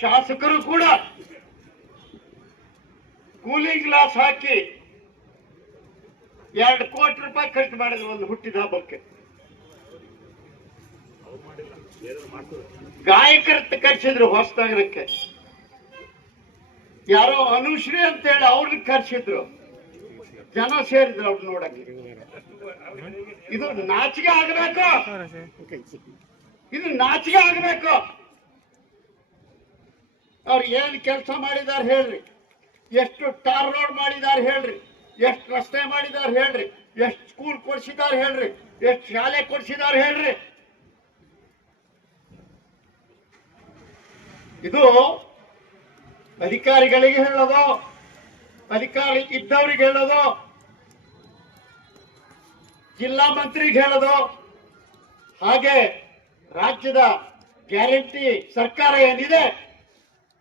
ಶಾಸಕರು ಕೂಡ cooling glass ಹಾಕಿ ಎರಡು ಕೋಟಿ ರೂಪಾಯಿ ಖರ್ಚು ಮಾಡಿದ್ರು ಒಂದು ಹುಟ್ಟಿದ ಹಬ್ಬಕ್ಕೆ. ಗಾಯಕರ ಕರ್ಸಿದ್ರು ಹೊಸನಗರಕ್ಕೆ ಯಾರೋ ಅನುಶ್ರೀ ಅಂತ ಹೇಳಿ ಅವ್ರನ್ನ ಕರ್ಸಿದ್ರು. ಜನ ಸೇರಿದ್ರು ಅವ್ರು ನೋಡಕ್ಕೆ. ಇದು ನಾಚಿಗೆ ಆಗಬೇಕು. ಇದು ನಾಚಿಗೆ ಆಗಬೇಕು. ಅವ್ರು ಏನ್ ಕೆಲಸ ಮಾಡಿದಾರೆ ಹೇಳ್ರಿ. ಎಷ್ಟು ಟಾರ್ ರೋಡ್ ಮಾಡಿದಾರೆ ಹೇಳ್ರಿ. ಎಷ್ಟು ರಸ್ತೆ ಮಾಡಿದಾರೆ ಹೇಳ್ರಿ. ಎಷ್ಟು ಸ್ಕೂಲ್ ಕೊಡ್ಸಿದಾರೆ ಹೇಳ್ರಿ. ಎಷ್ಟು ಶಾಲೆ ಕೊಡ್ಸಿದಾರೆ ಹೇಳ್ರಿ. ಇದು ಅಧಿಕಾರಿಗಳಿಗೆ ಹೇಳೋದು, ಅಧಿಕಾರಿ ಇದ್ದವ್ರಿಗೆ ಹೇಳೋದು, ಜಿಲ್ಲಾ ಮಂತ್ರಿಗೆ ಹೇಳೋದು. ಹಾಗೆ ರಾಜ್ಯದ ಗ್ಯಾರಂಟಿ ಸರ್ಕಾರ ಏನಿದೆ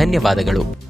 ಧನ್ಯವಾದಗಳು.